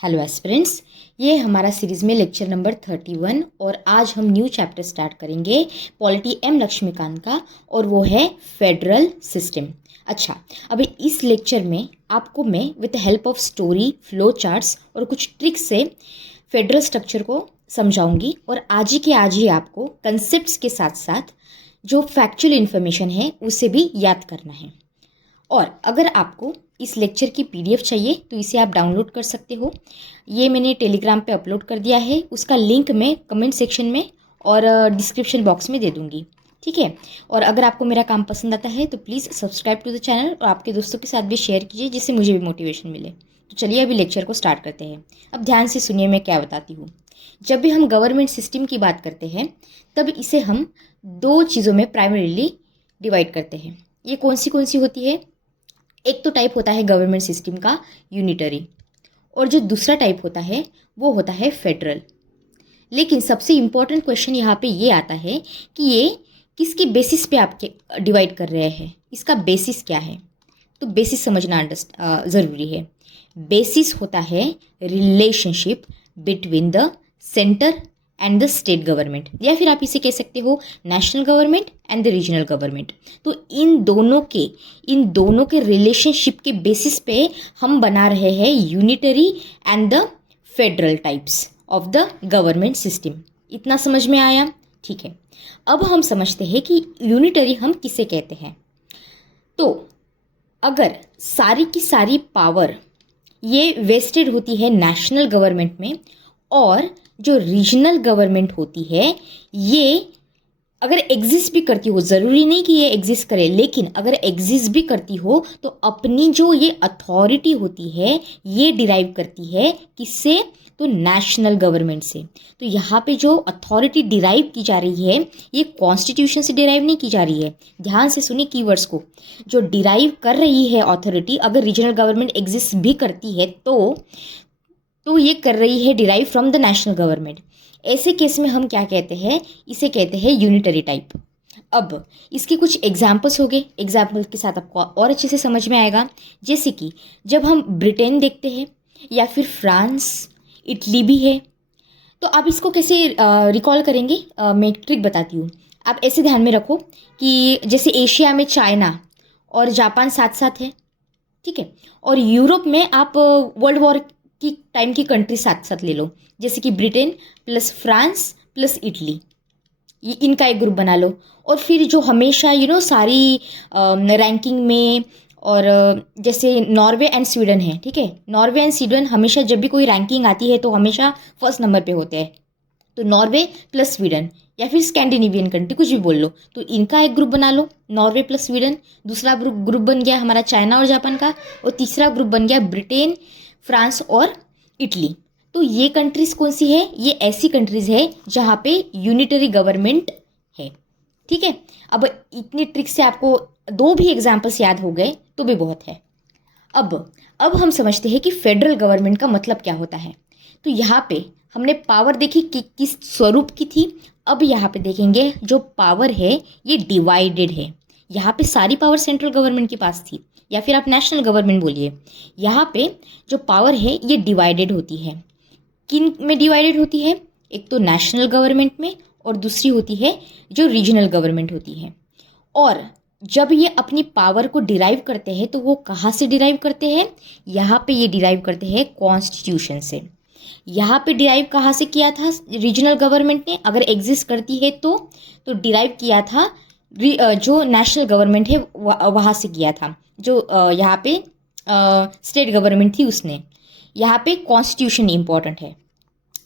Hello aspirants, ये हमारा series में लेक्चर नंबर 31 और आज हम न्यू चैप्टर स्टार्ट करेंगे पॉलिटी एम लक्ष्मीकांत का और वो है फेडरल सिस्टम। अच्छा, अभी इस लेक्चर में आपको मैं with help of story, flow charts और कुछ ट्रिक्स से फेडरल स्ट्रक्चर को समझाऊंगी और आज के आज ही आपको कंसेप्ट्स के साथ साथ जो फैक्चुअल इन्फॉर्मेशन है उसे भी याद करना है। और अगर आपको इस लेक्चर की पीडीएफ चाहिए तो इसे आप डाउनलोड कर सकते हो। ये मैंने टेलीग्राम पे अपलोड कर दिया है, उसका लिंक मैं कमेंट सेक्शन में और डिस्क्रिप्शन बॉक्स में दे दूँगी, ठीक है। और अगर आपको मेरा काम पसंद आता है तो please subscribe to the channel और आपके दोस्तों के साथ भी शेयर कीजिए जिससे मुझे भी मोटिवेशन मिले। तो चलिए अभी लेक्चर को स्टार्ट करते हैं। अब ध्यान से सुनिए मैं क्या बताती हूँ। जब भी हम गवर्नमेंट सिस्टम की बात करते हैं तब इसे हम दो चीज़ों में प्राइमरीली डिवाइड करते हैं। ये कौन सी होती है? एक तो टाइप होता है गवर्नमेंट सिस्टम का यूनिटरी और जो दूसरा टाइप होता है वो होता है फेडरल। लेकिन सबसे इम्पॉर्टेंट क्वेश्चन यहाँ पे ये आता है कि ये किसके बेसिस पे आपके डिवाइड कर रहे हैं, इसका बेसिस क्या है? तो बेसिस समझना ज़रूरी है। बेसिस होता है relationship between the centre and the state government, या फिर आप इसे कह सकते हो national government and the regional government. तो इन दोनों के रिलेशनशिप के बेसिस पे हम बना रहे हैं unitary and the federal types of the government system. इतना समझ में आया? ठीक है। अब हम समझते हैं कि यूनिटरी हम किसे कहते हैं। तो अगर सारी की सारी पावर ये वेस्टेड होती है नेशनल गवर्नमेंट में और जो रीजनल गवर्नमेंट होती है ये अगर एग्जिस्ट भी करती हो, ज़रूरी नहीं कि ये एग्जिस्ट करे, लेकिन अगर एग्जिस्ट भी करती हो तो अपनी जो ये अथॉरिटी होती है ये डिराइव करती है किससे? तो नेशनल गवर्नमेंट से। तो यहाँ पे जो अथॉरिटी डिराइव की जा रही है ये कॉन्स्टिट्यूशन से डिराइव नहीं की जा रही है। ध्यान से सुनिए कीवर्ड्स को। जो डिराइव कर रही है अथॉरिटी, अगर रीजनल गवर्नमेंट एग्जिस्ट भी करती है तो ये कर रही है derive from the national government. ऐसे केस में हम क्या कहते हैं? इसे कहते हैं यूनिटरी टाइप। अब इसके कुछ एग्जाम्पल्स हो गए, एग्जाम्पल के साथ आपको और अच्छे से समझ में आएगा। जैसे कि जब हम ब्रिटेन देखते हैं या फिर फ्रांस, इटली भी है, तो आप इसको कैसे रिकॉल करेंगे? मैं एक ट्रिक बताती हूँ। आप ऐसे ध्यान में रखो कि जैसे एशिया में चाइना और जापान साथ साथ है, ठीक है, और यूरोप में आप वर्ल्ड वॉर की टाइम की कंट्री साथ साथ ले लो, जैसे कि Britain plus France plus Italy, ये इनका एक ग्रुप बना लो। और फिर जो हमेशा सारी रैंकिंग में और जैसे नॉर्वे एंड स्वीडन है, ठीक है, नॉर्वे एंड स्वीडन हमेशा जब भी कोई रैंकिंग आती है तो हमेशा फर्स्ट नंबर पे होते हैं। तो नॉर्वे प्लस स्वीडन या फिर स्कैंडिनेवियन कंट्री, कुछ भी बोल लो, तो इनका एक ग्रुप बना लो, नॉर्वे प्लस स्वीडन। दूसरा ग्रुप बन गया हमारा चाइना और जापान का, और तीसरा ग्रुप बन गया ब्रिटेन, फ्रांस और इटली। तो ये कंट्रीज़ कौन सी है? ये ऐसी कंट्रीज़ है जहाँ पे यूनिटरी गवर्नमेंट है, ठीक है। अब इतनी ट्रिक से आपको दो भी एग्जाम्पल्स याद हो गए तो भी बहुत है। अब हम समझते हैं कि फेडरल गवर्नमेंट का मतलब क्या होता है। तो यहाँ पे हमने पावर देखी कि किस स्वरूप की थी। अब यहाँ पे देखेंगे जो पावर है ये डिवाइडेड है। यहाँ पे सारी पावर सेंट्रल गवर्नमेंट के पास थी, या फिर आप नेशनल गवर्नमेंट बोलिए। यहाँ पे जो पावर है ये डिवाइडेड होती है। किन में डिवाइडेड होती है? एक तो नेशनल गवर्नमेंट में और दूसरी होती है जो रीजनल गवर्नमेंट होती है। और जब ये अपनी पावर को डिराइव करते हैं तो वो कहाँ से डिराइव करते हैं? यहाँ पे ये डिराइव करते हैं कॉन्स्टिट्यूशन से। यहाँ पे डिराइव कहाँ से किया था रीजनल गवर्नमेंट ने? अगर एग्जिस्ट करती है तो डिराइव किया था जो नेशनल गवर्नमेंट है वहाँ से किया था। जो यहाँ पे स्टेट गवर्नमेंट थी उसने। यहाँ पे कॉन्स्टिट्यूशन इम्पॉर्टेंट है,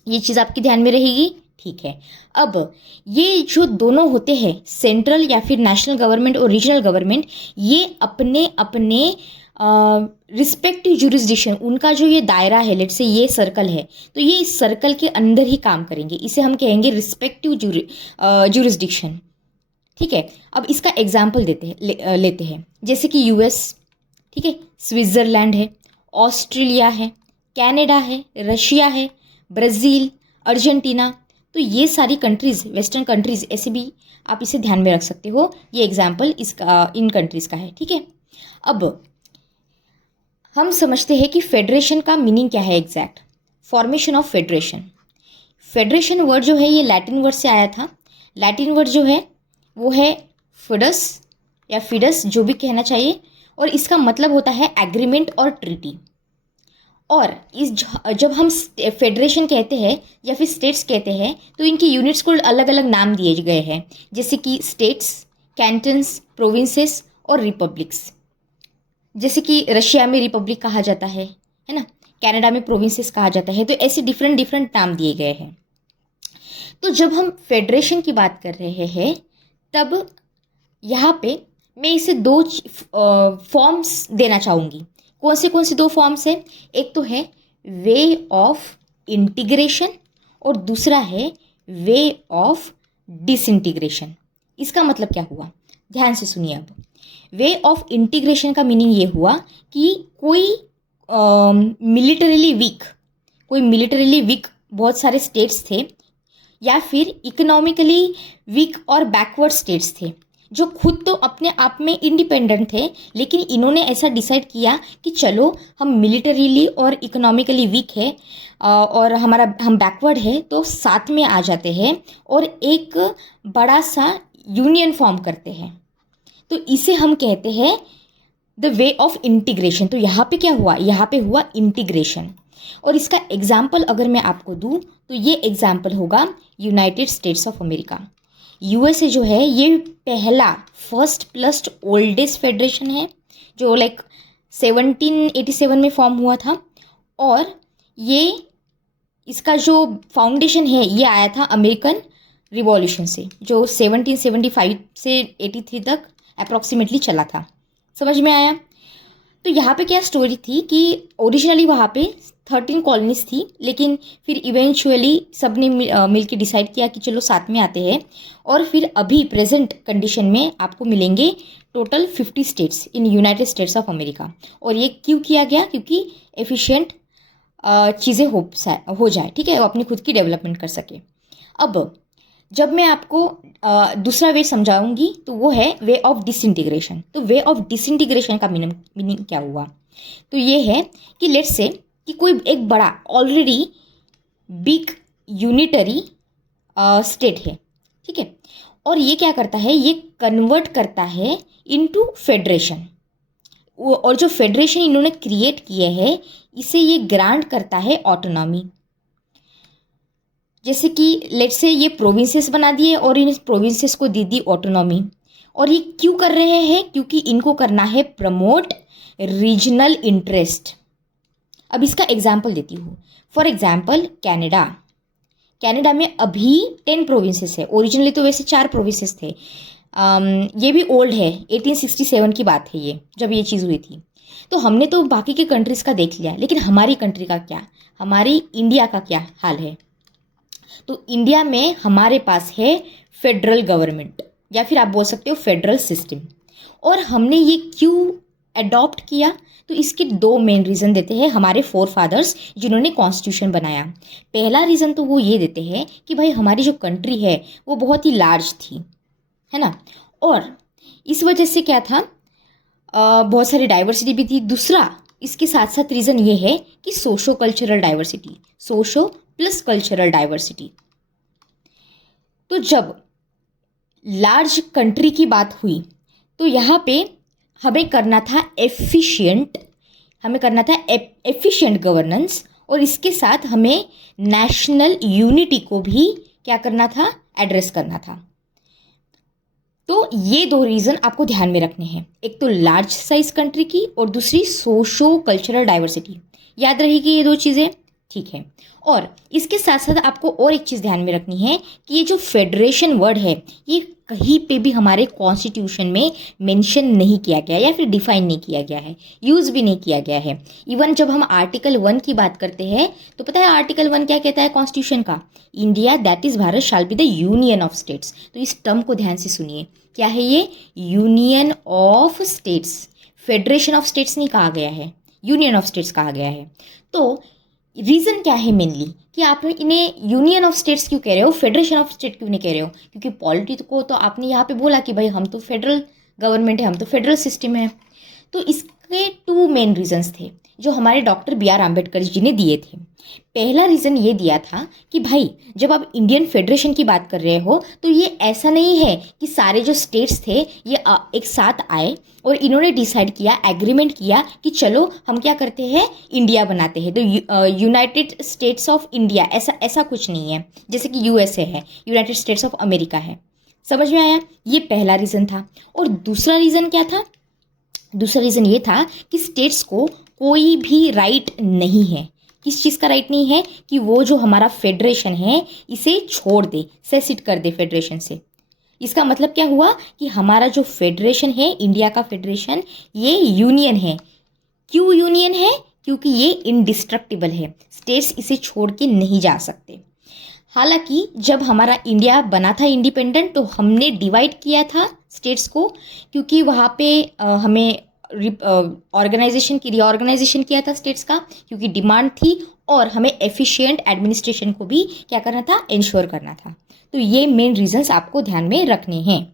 ये चीज़ आपके ध्यान में रहेगी, ठीक है। अब ये जो दोनों होते हैं सेंट्रल या फिर नेशनल गवर्नमेंट और रीजनल गवर्नमेंट, ये अपने अपने रिस्पेक्टिव जुरिस्डिक्शन, उनका जो ये दायरा है, लेट्स से ये सर्कल है, तो ये इस सर्कल के अंदर ही काम करेंगे। इसे हम कहेंगे रिस्पेक्टिव जुरिस्डिक्शन, ठीक है। अब इसका एग्जाम्पल लेते हैं जैसे कि यूएस, ठीक है, स्विट्ज़रलैंड है, ऑस्ट्रेलिया है, कनाडा है, रशिया है, ब्राज़ील, अर्जेंटीना। तो ये सारी कंट्रीज़, वेस्टर्न कंट्रीज़, ऐसे भी आप इसे ध्यान में रख सकते हो। ये एग्जाम्पल इन कंट्रीज़ का है, ठीक है। अब हम समझते हैं कि फेडरेशन का मीनिंग क्या है exact. Formation of federation. Federation word जो है ये लैटिन वर्ड से आया था। लैटिन वर्ड जो है वो है फिडस या फिडस, जो भी कहना चाहिए, और इसका मतलब होता है एग्रीमेंट और ट्रीटी। और जब हम फेडरेशन कहते हैं या फिर स्टेट्स कहते हैं तो इनकी यूनिट्स को अलग अलग नाम दिए गए हैं, जैसे कि स्टेट्स, कैंटन्स, प्रोविंसेस और रिपब्लिक्स। जैसे कि रशिया में रिपब्लिक कहा जाता है ना, कनाडा में प्रोविंसेस कहा जाता है, तो ऐसे डिफरेंट डिफरेंट नाम दिए गए हैं। तो जब हम फेडरेशन की बात कर रहे हैं तब यहाँ पे मैं इसे दो फॉर्म्स देना चाहूँगी। कौन से दो फॉर्म्स हैं? एक तो है वे ऑफ इंटीग्रेशन और दूसरा है वे ऑफ डिसइंटीग्रेशन। इसका मतलब क्या हुआ, ध्यान से सुनिए। अब वे ऑफ इंटीग्रेशन का मीनिंग ये हुआ कि कोई मिलिटरीली वीक बहुत सारे स्टेट्स थे, या फिर इकोनॉमिकली वीक और बैकवर्ड स्टेट्स थे जो खुद तो अपने आप में इंडिपेंडेंट थे, लेकिन इन्होंने ऐसा डिसाइड किया कि चलो हम मिलिटरीली और इकोनॉमिकली वीक है और हम बैकवर्ड है, तो साथ में आ जाते हैं और एक बड़ा सा यूनियन फॉर्म करते हैं। तो इसे हम कहते हैं द वे ऑफ इंटीग्रेशन। तो यहाँ पे क्या हुआ, यहाँ पे हुआ इंटीग्रेशन। और इसका एग्जाम्पल अगर मैं आपको दूँ तो ये एग्जाम्पल होगा United states of America. USA जो है ये पहला फर्स्ट प्लस ओल्डेस्ट फेडरेशन है जो 1787 में फॉर्म हुआ था, और ये इसका जो फाउंडेशन है ये आया था अमेरिकन रिवॉल्यूशन से, जो 1775 से 83 तक अप्रॉक्सीमेटली चला था। समझ में आया? तो यहाँ पे क्या स्टोरी थी कि ओरिजिनली वहाँ पे 13 कॉलोनीज थी, लेकिन फिर इवेंचुअली सब ने मिल के डिसाइड किया कि चलो साथ में आते हैं, और फिर अभी प्रेजेंट कंडीशन में आपको मिलेंगे total 50 states in United states of America. और ये क्यों किया गया? क्योंकि एफिशिएंट चीज़ें हो जाए, ठीक है, वो अपनी खुद की डेवलपमेंट कर सके। अब जब मैं आपको दूसरा वे समझाऊंगी तो वो है वे ऑफ डिसइंटीग्रेशन। तो वे ऑफ डिसइंटीग्रेशन का मीनिंग क्या हुआ? तो ये है कि लेट्स से कि कोई एक बड़ा ऑलरेडी बिग यूनिटरी स्टेट है, ठीक है, और ये क्या करता है, ये कन्वर्ट करता है इनटू फेडरेशन, और जो फेडरेशन इन्होंने क्रिएट किए हैं इसे ये ग्रांट करता है ऑटोनॉमी। जैसे कि लेट्स से ये प्रोविंसेस बना दिए और इन प्रोविंसेस को दी ऑटोनॉमी। और ये क्यों कर रहे हैं? क्योंकि इनको करना है प्रमोट रीजनल इंटरेस्ट। अब इसका एग्जाम्पल देती हूँ। फॉर एग्जाम्पल कनाडा में अभी 10 प्रोविंसेस है। ओरिजिनली तो वैसे 4 प्रोविंसेस थे। ये भी ओल्ड है, 1867 की बात है ये, जब ये चीज़ हुई थी। तो हमने तो बाकी के कंट्रीज़ का देख लिया, लेकिन हमारी कंट्री का क्या, हमारी इंडिया का क्या हाल है? तो इंडिया में हमारे पास है फेडरल गवर्नमेंट, या फिर आप बोल सकते हो फेडरल सिस्टम। और हमने ये क्यों अडॉप्ट किया? तो इसके 2 मेन रीज़न देते हैं हमारे फोरफादर्स जिन्होंने कॉन्स्टिट्यूशन बनाया। पहला रीज़न तो वो ये देते हैं कि भाई हमारी जो कंट्री है वो बहुत ही लार्ज थी, है ना, और इस वजह से क्या था, बहुत सारी डाइवर्सिटी भी थी। दूसरा इसके साथ साथ रीज़न ये है कि socio cultural diversity, socio plus cultural diversity. तो जब लार्ज कंट्री की बात हुई तो यहाँ पे हमें करना था एफिशिएंट गवर्नेंस, और इसके साथ हमें नेशनल यूनिटी को भी क्या करना था, एड्रेस करना था। तो ये 2 रीज़न आपको ध्यान में रखने हैं, एक तो लार्ज साइज कंट्री की और दूसरी सोशो कल्चरल डाइवर्सिटी। याद रहेगी ये 2 चीज़ें, ठीक है। और इसके साथ साथ आपको और एक चीज़ ध्यान में रखनी है कि ये जो फेडरेशन वर्ड है ये कहीं पे भी हमारे कॉन्स्टिट्यूशन में मेंशन नहीं किया गया या फिर डिफाइन नहीं किया गया है, यूज़ भी नहीं किया गया है। इवन जब हम आर्टिकल 1 की बात करते हैं तो पता है आर्टिकल 1 क्या कहता है कॉन्स्टिट्यूशन का? India that is Bharat shall be the union of states. तो इस टर्म को ध्यान से सुनिए, क्या है ये? Union of states. Federation of states नहीं कहा गया है, यूनियन ऑफ स्टेट्स कहा गया है। तो रीज़न क्या है मेनली कि आप इन्हें यूनियन ऑफ स्टेट्स क्यों कह रहे हो, फेडरेशन ऑफ स्टेट क्यों नहीं कह रहे हो? क्योंकि पॉलिटी को तो आपने यहाँ पे बोला कि भाई हम तो फेडरल गवर्नमेंट है, हम तो फेडरल सिस्टम है। तो इसके 2 मेन रीजंस थे जो हमारे doctor B are Ambedkar ji ने दिए थे। पहला रीज़न ये दिया था कि भाई जब आप इंडियन फेडरेशन की बात कर रहे हो तो ये ऐसा नहीं है कि सारे जो स्टेट्स थे ये एक साथ आए और इन्होंने डिसाइड किया, एग्रीमेंट किया कि चलो हम क्या करते हैं, इंडिया बनाते हैं, तो यूनाइटेड स्टेट्स ऑफ इंडिया, ऐसा ऐसा कुछ नहीं है जैसे कि यूएसए है, यूनाइटेड स्टेट्स ऑफ अमेरिका है। समझ में आया? ये पहला रीज़न था। और दूसरा रीज़न क्या था? दूसरा रीज़न ये था कि स्टेट्स को कोई भी राइट नहीं है। किस चीज़ का राइट नहीं है? कि वो जो हमारा फेडरेशन है इसे छोड़ दे, सेसिट कर दे फेडरेशन से। इसका मतलब क्या हुआ कि हमारा जो फेडरेशन है, इंडिया का फेडरेशन, ये यूनियन है। क्यों यूनियन है? क्योंकि ये इनडिस्ट्रक्टिबल है, स्टेट्स इसे छोड़ के नहीं जा सकते। हालांकि जब हमारा इंडिया बना था इंडिपेंडेंट तो हमने डिवाइड किया था स्टेट्स को, क्योंकि वहाँ पे हमें ऑर्गेनाइजेशन की रीऑर्गेनाइजेशन किया था स्टेट्स का, क्योंकि डिमांड थी और हमें एफिशिएंट एडमिनिस्ट्रेशन को भी क्या करना था, इंश्योर करना था। तो ये मेन रीजंस आपको ध्यान में रखने हैं,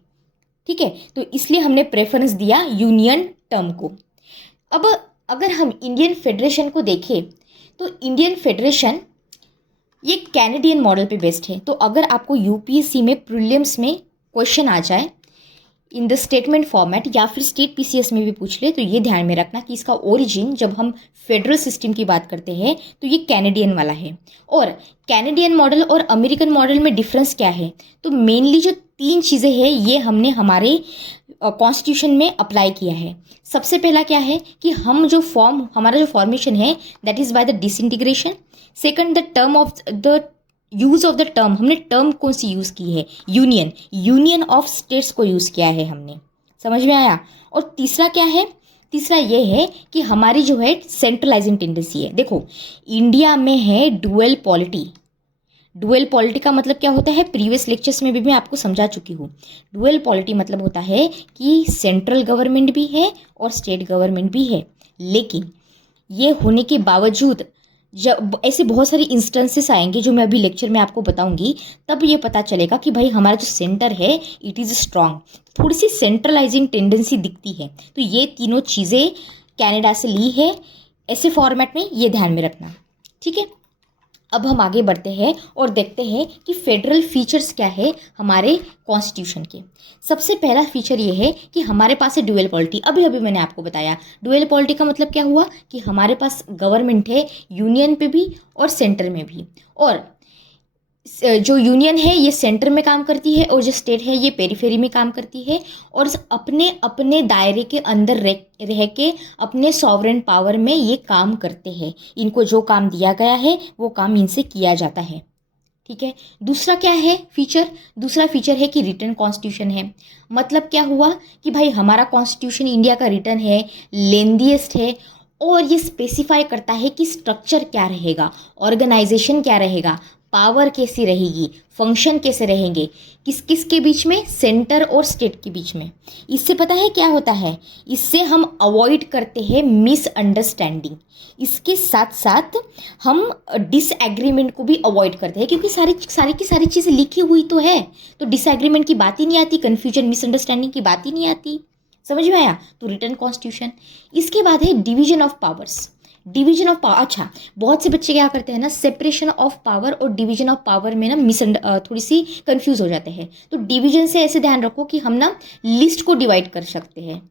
ठीक है। तो इसलिए हमने प्रेफरेंस दिया यूनियन टर्म को। अब अगर हम इंडियन फेडरेशन को देखें तो इंडियन फेडरेशन ये कैनेडियन मॉडल पे बेस्ड है। तो अगर आपको यूपीएससी में प्रीलिम्स में क्वेश्चन आ जाए इन द स्टेटमेंट फॉर्मेट या फिर स्टेट पीसीएस में भी पूछ ले तो ये ध्यान में रखना कि इसका ओरिजिन, जब हम फेडरल सिस्टम की बात करते हैं तो ये कैनेडियन वाला है। और कैनेडियन मॉडल और अमेरिकन मॉडल में डिफरेंस क्या है? तो मेनली जो 3 चीज़ें हैं ये हमने हमारे कॉन्स्टिट्यूशन में अप्लाई किया है। सबसे पहला क्या है कि हम जो हमारा जो फॉर्मेशन है that is by the disintegration. Second, the term of the use of the term, हमने टर्म कौन सी यूज़ की है? यूनियन ऑफ स्टेट्स को यूज़ किया है हमने। समझ में आया? और तीसरा क्या है? तीसरा ये है कि हमारी जो है सेंट्रलाइजिंग टेंडेंसी है। देखो इंडिया में है डुअल पॉलिटी। डुअल पॉलिटी का मतलब क्या होता है? प्रीवियस लेक्चर्स में भी मैं आपको समझा चुकी हूँ। डुअल पॉलिटी मतलब होता है कि सेंट्रल गवर्नमेंट भी है और स्टेट गवर्नमेंट भी है, लेकिन ये होने के बावजूद जब ऐसे बहुत सारे इंस्टेंसेस आएंगे जो मैं अभी लेक्चर में आपको बताऊंगी, तब ये पता चलेगा कि भाई हमारा जो सेंटर है इट इज़ स्ट्रांग, थोड़ी सी सेंट्रलाइजिंग टेंडेंसी दिखती है। तो ये तीनों चीज़ें कनाडा से ली है ऐसे फॉर्मेट में, ये ध्यान में रखना, ठीक है। अब हम आगे बढ़ते हैं और देखते हैं कि फेडरल फीचर्स क्या है हमारे कॉन्स्टिट्यूशन के। सबसे पहला फीचर ये है कि हमारे पास है डुअल पॉलिटी। अभी अभी मैंने आपको बताया डुअल पॉलिटी का मतलब क्या हुआ कि हमारे पास गवर्नमेंट है यूनियन पे भी और सेंटर में भी, और जो यूनियन है ये सेंटर में काम करती है और जो स्टेट है ये पेरीफेरी में काम करती है, और अपने अपने दायरे के अंदर रह के अपने सॉवरेन पावर में ये काम करते हैं। इनको जो काम दिया गया है वो काम इनसे किया जाता है, ठीक है। दूसरा क्या है फीचर? दूसरा फीचर है कि रिटन कॉन्स्टिट्यूशन है। मतलब क्या हुआ कि भाई हमारा कॉन्स्टिट्यूशन इंडिया का रिटन है, लेंथीएस्ट है, और ये स्पेसिफाई करता है कि स्ट्रक्चर क्या रहेगा, ऑर्गेनाइजेशन क्या रहेगा, पावर कैसी रहेगी, फंक्शन कैसे रहेंगे, किस किस के बीच में, सेंटर और स्टेट के बीच में। इससे पता है क्या होता है? इससे हम अवॉइड करते हैं मिसअंडरस्टैंडिंग। इसके साथ साथ हम डिसएग्रीमेंट को भी अवॉइड करते हैं, क्योंकि सारी की सारी चीज़ें लिखी हुई तो है, तो डिसएग्रीमेंट की बात ही नहीं आती, कन्फ्यूजन मिसअंडरस्टैंडिंग की बात ही नहीं आती। समझ में आया? तो रिटन कॉन्स्टिट्यूशन। इसके बाद है division of powers. Division of power, अच्छा बहुत से बच्चे क्या करते हैं ना, सेपरेशन ऑफ पावर और डिवीजन ऑफ पावर में ना थोड़ी सी कंफ्यूज हो जाते हैं। तो डिवीजन से ऐसे ध्यान रखो कि हम ना लिस्ट को डिवाइड कर सकते हैं।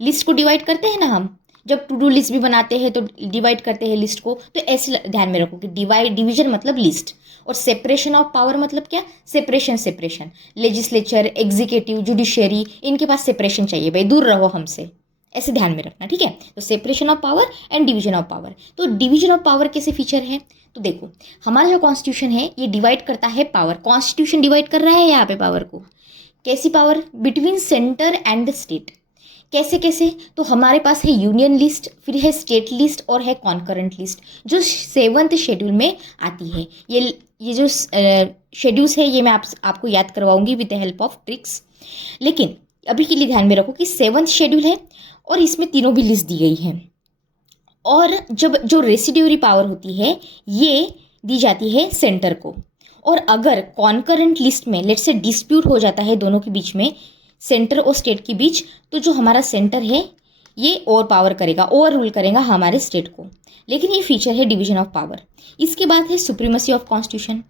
लिस्ट को डिवाइड करते हैं ना हम, जब टू डू लिस्ट भी बनाते हैं तो डिवाइड करते हैं लिस्ट को, तो ऐसे ध्यान में रखो कि डिवीजन मतलब लिस्ट, और सेपरेशन ऑफ पावर मतलब क्या? सेपरेशन। लेजिस्लेचर, एग्जीक्यूटिव, जुडिशियरी, इनके पास सेपरेशन चाहिए भाई, दूर रहो हमसे, ऐसे ध्यान में रखना, ठीक है। तो separation of power and division of power. तो डिवीजन ऑफ पावर कैसे फीचर है? तो देखो हमारा जो कॉन्स्टिट्यूशन है ये डिवाइड करता है पावर, कॉन्स्टिट्यूशन डिवाइड कर रहा है यहाँ पे पावर को। कैसी power? Between centre and the state. कैसे कैसे? तो हमारे पास है यूनियन लिस्ट, फिर है स्टेट लिस्ट और है कॉन्करेंट लिस्ट, जो 7th शेड्यूल में आती है। ये जो शेड्यूल्स है ये मैं आपको याद करवाऊंगी with the help of tricks, लेकिन अभी के लिए ध्यान में रखो कि 7th शेड्यूल है और इसमें तीनों भी लिस्ट दी गई है। और जब जो रेसिड्यूरी पावर होती है ये दी जाती है सेंटर को, और अगर कॉन्करेंट लिस्ट में लेट्स से डिस्प्यूट हो जाता है दोनों के बीच में, सेंटर और स्टेट के बीच, तो जो हमारा सेंटर है ये ओवर पावर करेगा, ओवर रूल करेगा हमारे स्टेट को। लेकिन ये फीचर है डिवीजन ऑफ पावर। इसके बाद है सुप्रीमेसी ऑफ कॉन्स्टिट्यूशन।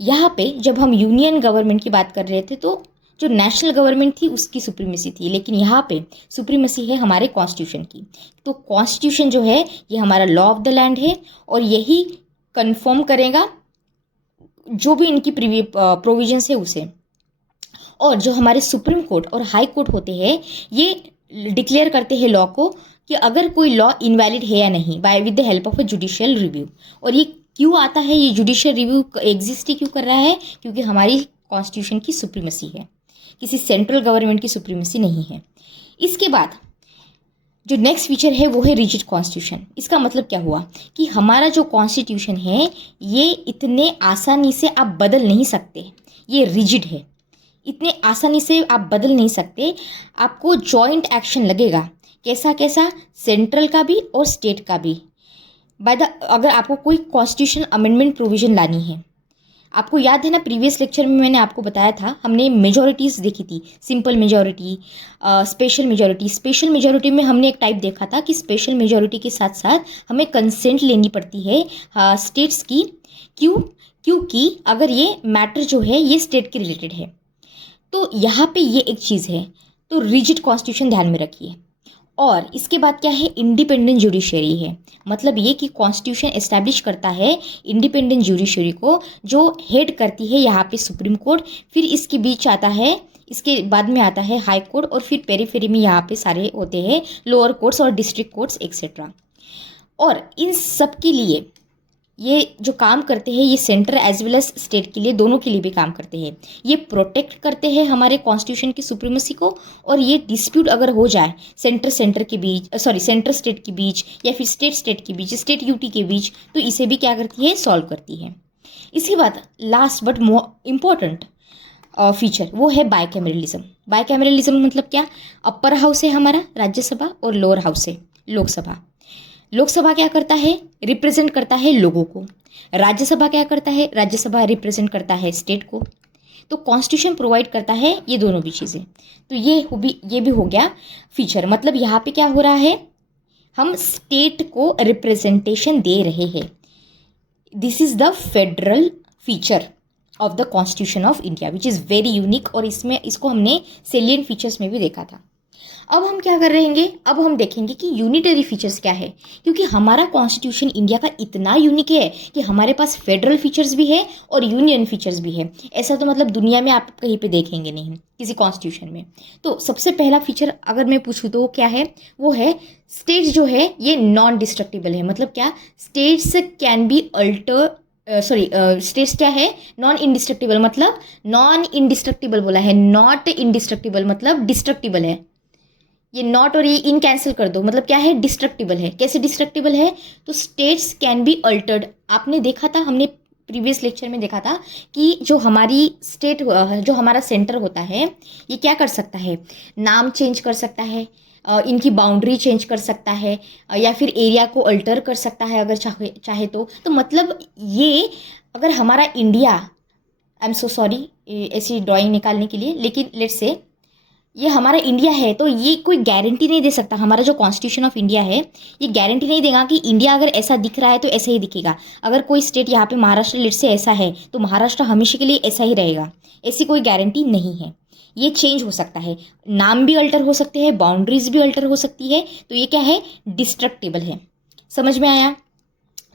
यहाँ पे जब हम यूनियन गवर्नमेंट की बात कर रहे थे तो जो नेशनल गवर्नमेंट थी उसकी सुप्रीमेसी थी, लेकिन यहाँ पे सुप्रीमेसी है हमारे कॉन्स्टिट्यूशन की। तो कॉन्स्टिट्यूशन जो है ये हमारा लॉ ऑफ द लैंड है और यही कंफर्म करेगा जो भी इनकी प्रोविजंस है उसे। और जो हमारे सुप्रीम कोर्ट और हाई कोर्ट होते हैं ये डिक्लेयर करते हैं लॉ को कि अगर कोई लॉ इनवैलिड है या नहीं, by with the help of a judicial review. और ये क्यों आता है, ये जुडिशियल रिव्यू एग्जिस्ट ही क्यों कर रहा है, क्योंकि हमारी कॉन्स्टिट्यूशन की सुप्रीमेसी है, किसी सेंट्रल गवर्नमेंट की सुप्रीमेसी नहीं है। इसके बाद जो नेक्स्ट फीचर है वो है रिजिड कॉन्स्टिट्यूशन। इसका मतलब क्या हुआ कि हमारा जो कॉन्स्टिट्यूशन है ये इतने आसानी से आप बदल नहीं सकते, ये रिजिड है, इतने आसानी से आप बदल नहीं सकते। आपको जॉइंट एक्शन लगेगा, कैसा कैसा, सेंट्रल का भी और स्टेट का भी। अगर आपको कोई कॉन्स्टिट्यूशन अमेंडमेंट प्रोविजन लानी है, आपको याद है ना प्रीवियस लेक्चर में मैंने आपको बताया था, हमने मेजॉरिटीज़ देखी थी, simple majority, special majority. Special majority में हमने एक टाइप देखा था कि स्पेशल मेजॉरिटी के साथ साथ हमें कंसेंट लेनी पड़ती है स्टेट्स की। क्योंकि अगर ये मैटर जो है ये स्टेट के रिलेटेड है। तो यहाँ पे ये एक चीज़ है, तो रिजिड कॉन्स्टिट्यूशन ध्यान में रखिए। और इसके बाद क्या है, इंडिपेंडेंट जुडिशरी है। मतलब ये कि कॉन्स्टिट्यूशन एस्टैब्लिश करता है इंडिपेंडेंट जुडिशरी को, जो हेड करती है यहाँ पे सुप्रीम कोर्ट, फिर इसके बीच आता है, इसके बाद में आता है हाई कोर्ट, और फिर पेरीफेरी में यहाँ पे सारे होते हैं लोअर कोर्ट्स और डिस्ट्रिक्ट कोर्ट्स एक्सेट्रा। और इन सब के लिए ये जो काम करते हैं ये centre as well as state के लिए, दोनों के लिए भी काम करते हैं। ये प्रोटेक्ट करते हैं हमारे कॉन्स्टिट्यूशन की सुप्रीमेसी को। और ये डिस्प्यूट अगर हो जाए सेंटर के बीच, सेंटर स्टेट के बीच या फिर स्टेट के बीच, स्टेट यूटी के बीच, तो इसे भी क्या करती है, सॉल्व करती है। इसके बाद last but more important feature वो है बायकैमरलिज्म। बायकैमरलिज्म मतलब क्या, अपर हाउस है हमारा राज्यसभा और लोअर हाउस है लोकसभा। लोकसभा क्या करता है, रिप्रेजेंट करता है लोगों को। राज्यसभा क्या करता है, राज्यसभा रिप्रेजेंट करता है स्टेट को। तो कॉन्स्टिट्यूशन प्रोवाइड करता है ये दोनों भी चीज़ें। तो ये भी हो गया फीचर। मतलब यहाँ पे क्या हो रहा है, हम स्टेट को रिप्रेजेंटेशन दे रहे हैं। This is the federal feature of the constitution of India which is very unique. और इसको हमने सेलियंट फीचर्स में भी देखा था। अब हम क्या कर रहेंगे, अब हम देखेंगे कि यूनिटरी फीचर्स क्या है। क्योंकि हमारा कॉन्स्टिट्यूशन इंडिया का इतना यूनिक है कि हमारे पास फेडरल फीचर्स भी है और यूनियन फीचर्स भी है। ऐसा तो मतलब दुनिया में आप कहीं पे देखेंगे नहीं किसी कॉन्स्टिट्यूशन में। तो सबसे पहला फीचर अगर मैं पूछूँ तो वो क्या है, वो है स्टेट्स जो है ये नॉन डिस्ट्रक्टिबल है। मतलब क्या, स्टेट्स कैन बी स्टेट्स क्या है, नॉन इंडिस्ट्रक्टिबल। मतलब नॉन इंडिस्ट्रक्टिबल बोला है, नॉट इंडिस्ट्रक्टिबल मतलब डिस्ट्रक्टिबल है। ये नॉट और ये इन कैंसिल कर दो, मतलब क्या है, डिस्ट्रक्टिबल है। कैसे डिस्ट्रक्टिबल है, तो स्टेट्स कैन बी अल्टर्ड। आपने देखा था, हमने प्रीवियस लेक्चर में देखा था कि जो हमारी स्टेट, जो हमारा सेंटर होता है ये क्या कर सकता है, नाम चेंज कर सकता है, इनकी बाउंड्री चेंज कर सकता है, या फिर एरिया को अल्टर कर सकता है अगर चाहे तो मतलब ये अगर हमारा India, I am so sorry ऐसी ड्राइंग निकालने के लिए, लेकिन लेट्स से ये हमारा इंडिया है तो ये कोई गारंटी नहीं दे सकता। हमारा जो कॉन्स्टिट्यूशन ऑफ इंडिया है ये गारंटी नहीं देगा कि इंडिया अगर ऐसा दिख रहा है तो ऐसा ही दिखेगा। अगर कोई स्टेट यहाँ पे महाराष्ट्र लेट से ऐसा है तो महाराष्ट्र हमेशा के लिए ऐसा ही रहेगा, ऐसी कोई गारंटी नहीं है। ये चेंज हो सकता है, नाम भी अल्टर हो सकते हैं, बाउंड्रीज भी अल्टर हो सकती है। तो ये क्या है, डिस्ट्रक्टिबल है। समझ में आया।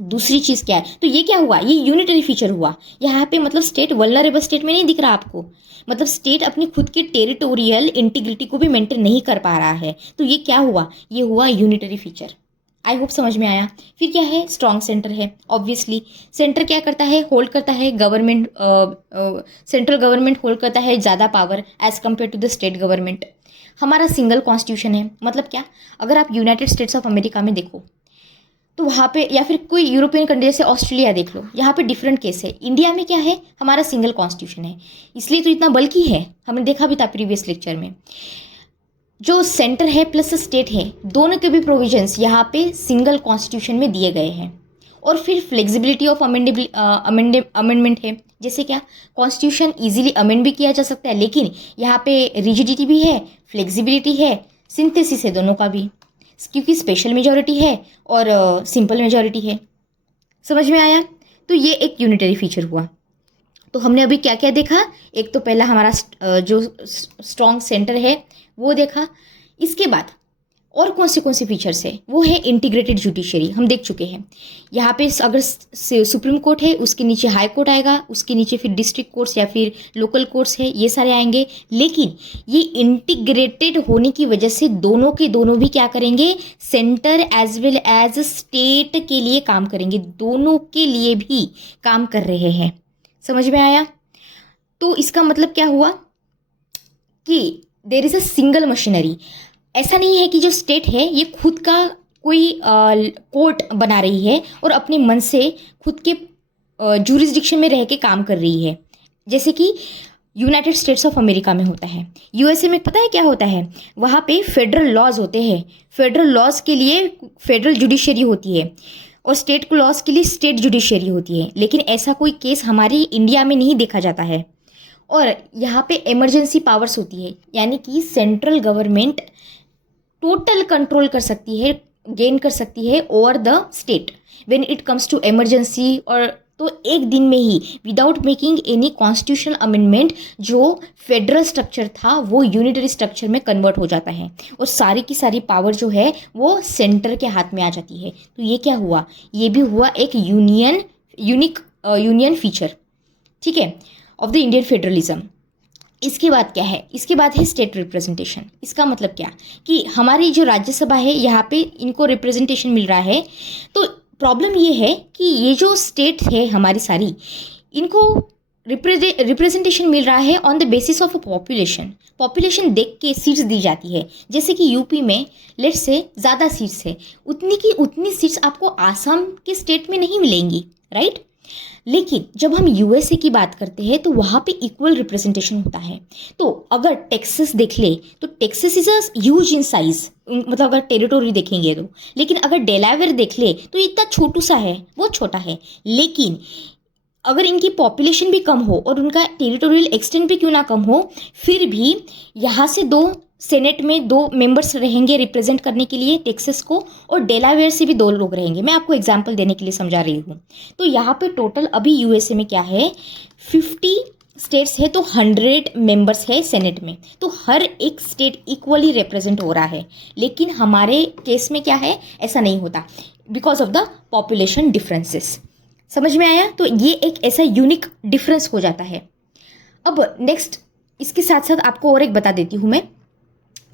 दूसरी चीज़ क्या है, तो ये क्या हुआ, ये यूनिटरी फीचर हुआ। यहाँ पे मतलब स्टेट वल्नरेबल स्टेट में नहीं दिख रहा आपको, मतलब स्टेट अपनी खुद की टेरिटोरियल इंटीग्रिटी को भी मेंटेन नहीं कर पा रहा है। तो ये क्या हुआ, ये हुआ यूनिटरी फीचर। आई होप समझ में आया। फिर क्या है, स्ट्रॉन्ग सेंटर है। ऑब्वियसली सेंटर क्या करता है, होल्ड करता है गवर्नमेंट, सेंट्रल गवर्नमेंट होल्ड करता है ज़्यादा power as compare to the state government. हमारा सिंगल कॉन्स्टिट्यूशन है। मतलब क्या, अगर आप यूनाइटेड स्टेट्स ऑफ अमेरिका में देखो तो वहाँ पे, या फिर कोई यूरोपियन कंट्री जैसे ऑस्ट्रेलिया देख लो, यहाँ पे डिफरेंट केस है। इंडिया में क्या है, हमारा सिंगल कॉन्स्टिट्यूशन है, इसलिए तो इतना बल्कि है। हमने देखा भी था प्रीवियस लेक्चर में। जो सेंटर है प्लस स्टेट है, दोनों के भी प्रोविजंस यहाँ पे सिंगल कॉन्स्टिट्यूशन में दिए गए हैं। और फिर फ्लेक्सिबिलिटी ऑफ अमेंडमेंट है। जैसे क्या, कॉन्स्टिट्यूशन इजीली अमेंड भी किया जा सकता है, लेकिन यहाँ पे रिजिडिटी भी है, फ्लेक्सिबिलिटी है, सिंथेसिस है दोनों का भी। क्योंकि स्पेशल मेजॉरिटी है और सिंपल मेजॉरिटी है। समझ में आया? तो ये एक यूनिटरी फीचर हुआ। तो हमने अभी क्या क्या देखा? एक तो पहला हमारा जो स्ट्रॉन्ग सेंटर है वो देखा। इसके बाद और कौन से फीचर्स है? वो है इंटीग्रेटेड जुडिशरी, हम देख चुके हैं। यहाँ पे अगर सुप्रीम कोर्ट है, उसके नीचे हाई कोर्ट आएगा, उसके नीचे फिर डिस्ट्रिक्ट कोर्ट्स या फिर लोकल कोर्ट्स है, ये सारे आएंगे। लेकिन ये इंटीग्रेटेड होने की वजह से दोनों के दोनों भी क्या करेंगे? Centre as well as state के लिए काम करेंगे, दोनों के लिए भी काम कर रहे हैं। समझ में आया? तो इसका मतलब क्या हुआ कि there is a single machinery. ऐसा नहीं है कि जो स्टेट है ये खुद का कोई कोर्ट बना रही है और अपने मन से खुद के जूरिसडिक्शन में रह के काम कर रही है, जैसे कि यूनाइटेड स्टेट्स ऑफ अमेरिका में होता है। यूएसए में पता है क्या होता है? वहाँ पे फेडरल लॉज होते हैं। फेडरल लॉज के लिए फेडरल जुडिशरी होती है और स्टेट लॉज के लिए स्टेट जुडिशरी होती है। लेकिन ऐसा कोई केस हमारे इंडिया में नहीं देखा जाता है। और यहाँ पे इमरजेंसी पावर्स होती है, यानी कि सेंट्रल गवर्नमेंट टोटल कंट्रोल कर सकती है, गेन कर सकती है over the state when it comes to emergency. और तो एक दिन में ही without making any constitutional amendment जो फेडरल स्ट्रक्चर था वो यूनिटरी स्ट्रक्चर में कन्वर्ट हो जाता है और सारी की सारी पावर जो है वो सेंटर के हाथ में आ जाती है। तो ये क्या हुआ? ये भी हुआ एक यूनियन फीचर, ठीक है, ऑफ द इंडियन फेडरलिज्म। इसके बाद क्या है? इसके बाद है स्टेट रिप्रेजेंटेशन। इसका मतलब क्या कि हमारी जो राज्यसभा है यहाँ पे इनको रिप्रेजेंटेशन मिल रहा है। तो प्रॉब्लम ये है कि ये जो स्टेट है हमारी सारी, इनको रिप्रेजेंटेशन मिल रहा है on the basis of population देख के सीट्स दी जाती है। जैसे कि यूपी में लेट्स से ज़्यादा सीट्स है, उतनी की उतनी सीट्स आपको आसाम के स्टेट में नहीं मिलेंगी, राइट? लेकिन जब हम यूएसए की बात करते हैं तो वहाँ पे इक्वल रिप्रेजेंटेशन होता है। तो अगर टेक्सास देख ले तो Texas is a huge in size, मतलब अगर टेरिटोरी देखेंगे तो। लेकिन अगर डेलावेयर देख ले तो इतना छोटू सा है, वो छोटा है। लेकिन अगर इनकी पॉपुलेशन भी कम हो और उनका टेरिटोरियल एक्सटेंट भी क्यों ना कम हो, फिर भी यहाँ से दो सेनेट में 2 मेंबर्स रहेंगे रिप्रेजेंट करने के लिए टेक्सास को, और डेलावेयर से भी 2 लोग रहेंगे। मैं आपको एग्जांपल देने के लिए समझा रही हूँ। तो यहाँ पे टोटल अभी यूएसए में क्या है, 50 स्टेट्स है तो 100 मेंबर्स है सेनेट में। तो हर एक स्टेट इक्वली रिप्रेजेंट हो रहा है। लेकिन हमारे केस में क्या है, ऐसा नहीं होता because of the population differences. समझ में आया? तो ये एक ऐसा यूनिक डिफरेंस हो जाता है। अब नेक्स्ट इसके साथ साथ आपको और एक बता देती हूँ मैं,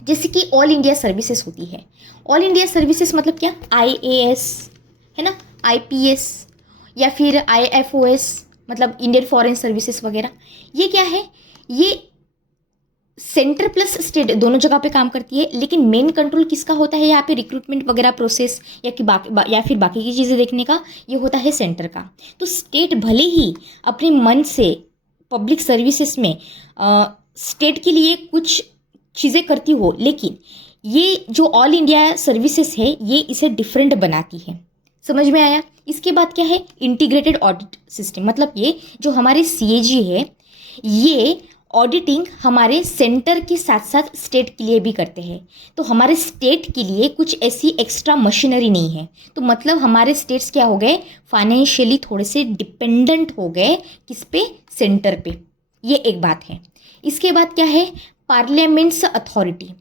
जैसे कि ऑल इंडिया सर्विसेज होती है। ऑल इंडिया सर्विसेज मतलब क्या? आईएएस है ना, आईपीएस या फिर आईएफओएस, मतलब इंडियन फॉरेन सर्विसेज वगैरह। ये क्या है? ये सेंटर प्लस स्टेट दोनों जगह पे काम करती है। लेकिन मेन कंट्रोल किसका होता है यहाँ पे? रिक्रूटमेंट वगैरह प्रोसेस या कि या फिर बाकी की चीज़ें देखने का, ये होता है सेंटर का। तो स्टेट भले ही अपने मन से पब्लिक सर्विसेज में स्टेट के लिए कुछ चीज़ें करती हो, लेकिन ये जो ऑल इंडिया सर्विसेज है ये इसे डिफरेंट बनाती है। समझ में आया? इसके बाद क्या है? Integrated audit system. मतलब ये जो हमारे सीएजी है ये ऑडिटिंग हमारे सेंटर के साथ साथ स्टेट के लिए भी करते हैं। तो हमारे स्टेट के लिए कुछ ऐसी एक्स्ट्रा मशीनरी नहीं है। तो मतलब हमारे स्टेट्स क्या हो गए? फाइनेंशियली थोड़े से डिपेंडेंट हो गए किस पे? सेंटर पे। ये एक बात है। इसके बाद क्या है? पार्लियामेंट्स अथॉरिटी,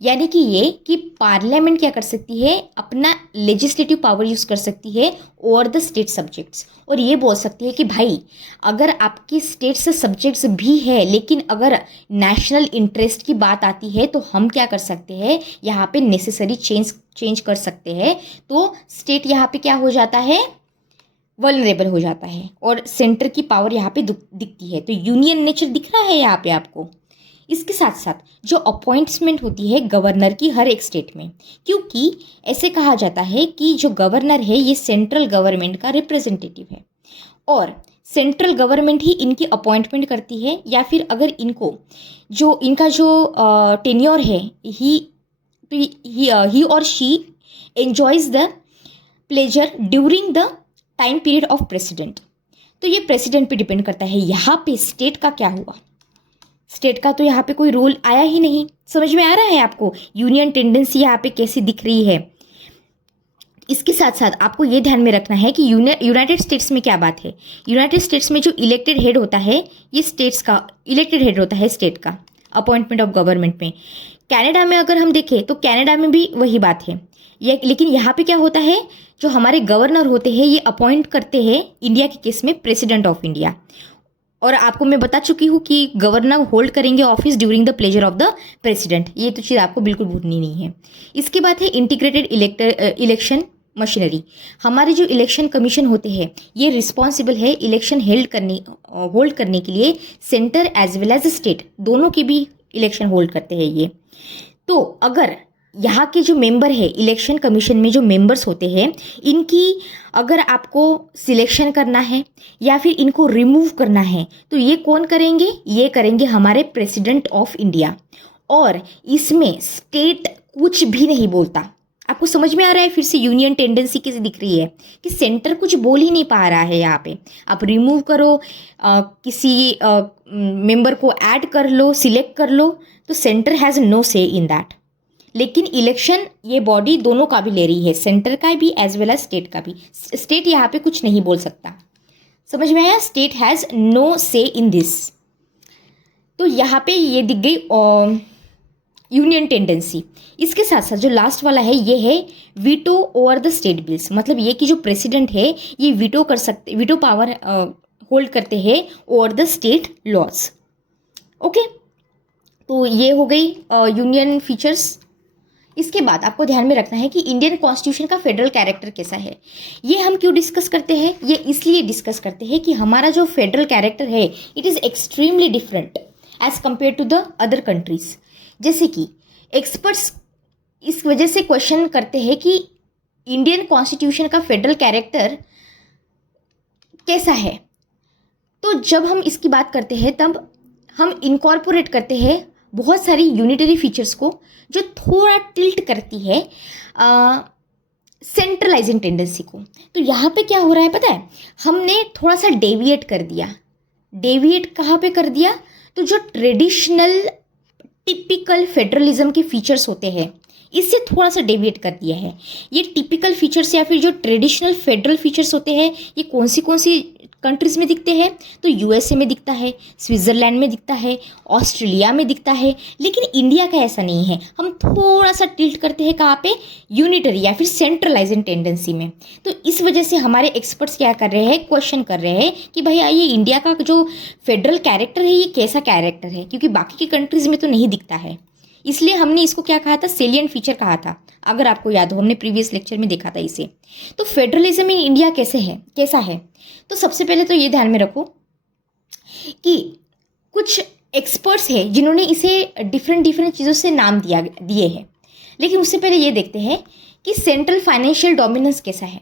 यानी कि ये कि पार्लियामेंट क्या कर सकती है? अपना लेजिस्लेटिव पावर यूज़ कर सकती है ओवर द स्टेट सब्जेक्ट्स। और ये बोल सकती है कि भाई अगर आपके स्टेट से सब्जेक्ट्स भी है, लेकिन अगर नेशनल इंटरेस्ट की बात आती है तो हम क्या कर सकते हैं? यहाँ पे नेसेसरी चेंज कर सकते हैं। तो स्टेट यहाँ पे क्या हो जाता है? वल्नरेबल हो जाता है और सेंटर की पावर यहाँ पे दिखती है। तो यूनियन नेचर दिख रहा है यहाँ पे आपको। इसके साथ साथ जो अपॉइंटमेंट होती है गवर्नर की हर एक स्टेट में, क्योंकि ऐसे कहा जाता है कि जो गवर्नर है ये सेंट्रल गवर्नमेंट का रिप्रेजेंटेटिव है और सेंट्रल गवर्नमेंट ही इनकी अपॉइंटमेंट करती है। या फिर अगर इनको जो इनका जो टेन्योर है ही और she enjoys the pleasure during the time period of president. तो ये प्रेसिडेंट पे डिपेंड करता है। यहाँ पे स्टेट का क्या हुआ? स्टेट का तो यहाँ पे कोई रोल आया ही नहीं। समझ में आ रहा है आपको यूनियन टेंडेंसी यहाँ पे कैसी दिख रही है। इसके साथ साथ आपको ये ध्यान में रखना है कि यूनाइटेड स्टेट्स में क्या बात है। यूनाइटेड स्टेट्स में जो इलेक्टेड हेड होता है, ये स्टेट्स का इलेक्टेड हेड होता है, स्टेट का अपॉइंटमेंट ऑफ गवर्नमेंट में। कनाडा में अगर हम देखें तो कनाडा में भी वही बात है। ये लेकिन यहाँ पे क्या होता है, जो हमारे गवर्नर होते हैं ये अपॉइंट करते हैं इंडिया के केस में प्रेसिडेंट ऑफ इंडिया। और आपको मैं बता चुकी हूँ कि गवर्नर होल्ड करेंगे office during the pleasure of the president. ये तो चीज़ आपको बिल्कुल भूलनी नहीं है। इसके बाद है इंटीग्रेटेड इलेक्शन मशीनरी। हमारे जो इलेक्शन कमीशन होते हैं ये रिस्पॉन्सिबल है इलेक्शन होल्ड करने के लिए centre as well as state, दोनों के भी इलेक्शन होल्ड करते हैं ये। तो अगर यहाँ के जो मेंबर है इलेक्शन कमीशन में, जो मेंबर्स होते हैं, इनकी अगर आपको सिलेक्शन करना है या फिर इनको रिमूव करना है तो ये कौन करेंगे, ये करेंगे हमारे प्रेसिडेंट ऑफ इंडिया। और इसमें स्टेट कुछ भी नहीं बोलता। आपको समझ में आ रहा है फिर से यूनियन टेंडेंसी कैसे दिख रही है कि सेंटर कुछ बोल ही नहीं पा रहा है। यहाँ पे आप रिमूव करो, किसी मेंबर को ऐड कर लो, सिलेक्ट कर लो, तो सेंटर हैज़ नो से इन दैट। लेकिन इलेक्शन ये बॉडी दोनों का भी ले रही है, सेंटर का भी एज वेल एज स्टेट का भी। स्टेट यहाँ पे कुछ नहीं बोल सकता। समझ में आया, स्टेट हैज़ नो से इन दिस। तो यहाँ पे ये दिख गई यूनियन टेंडेंसी। इसके साथ साथ जो लास्ट वाला है ये है veto over the state bills. मतलब ये कि जो प्रेसिडेंट है ये वीटो कर सकते, वीटो पावर होल्ड करते हैं over the state laws. Okay, तो ये हो गई यूनियन फीचर्स। इसके बाद आपको ध्यान में रखना है कि इंडियन कॉन्स्टिट्यूशन का फेडरल कैरेक्टर कैसा है। ये हम क्यों डिस्कस करते हैं, ये इसलिए डिस्कस करते हैं कि हमारा जो फेडरल कैरेक्टर है it is extremely different as compare to the other countries. जैसे कि एक्सपर्ट्स इस वजह से क्वेश्चन करते हैं कि इंडियन कॉन्स्टिट्यूशन का फेडरल कैरेक्टर कैसा है। तो जब हम इसकी बात करते हैं तब हम इनकॉर्पोरेट करते हैं बहुत सारी यूनिटरी फीचर्स को जो थोड़ा टिल्ट करती है सेंट्रलाइजिंग टेंडेंसी को। तो यहाँ पे क्या हो रहा है पता है, हमने थोड़ा सा डेविएट कर दिया। डेविएट कहाँ पे कर दिया, तो जो ट्रेडिशनल टिपिकल फेडरलिज्म के फीचर्स होते हैं इससे थोड़ा सा डेविएट कर दिया है। ये टिपिकल फीचर्स या फिर जो ट्रेडिशनल फेडरल फीचर्स होते हैं ये कौन सी कंट्रीज़ में दिखते हैं, तो यूएसए में दिखता है, स्विट्ज़रलैंड में दिखता है, ऑस्ट्रेलिया में दिखता है। लेकिन इंडिया का ऐसा नहीं है। हम थोड़ा सा टिल्ट करते हैं कहाँ पे, यूनिटरी या फिर सेंट्रलाइजिंग टेंडेंसी में। तो इस वजह से हमारे एक्सपर्ट्स क्या कर रहे हैं, क्वेश्चन कर रहे हैं कि भाई ये इंडिया का जो फेडरल कैरेक्टर है ये कैसा कैरेक्टर है, क्योंकि बाकी की कंट्रीज़ में तो नहीं दिखता है। इसलिए हमने इसको क्या कहा था, सेलियंट फीचर कहा था। अगर आपको याद हो, हमने प्रीवियस लेक्चर में देखा था इसे। तो फेडरलिज्म इन इंडिया कैसा है, तो सबसे पहले तो ये ध्यान में रखो कि कुछ एक्सपर्ट्स हैं जिन्होंने इसे डिफरेंट चीज़ों से नाम दिए हैं। लेकिन उससे पहले ये देखते हैं कि सेंट्रल फाइनेंशियल डोमिनेंस कैसा है।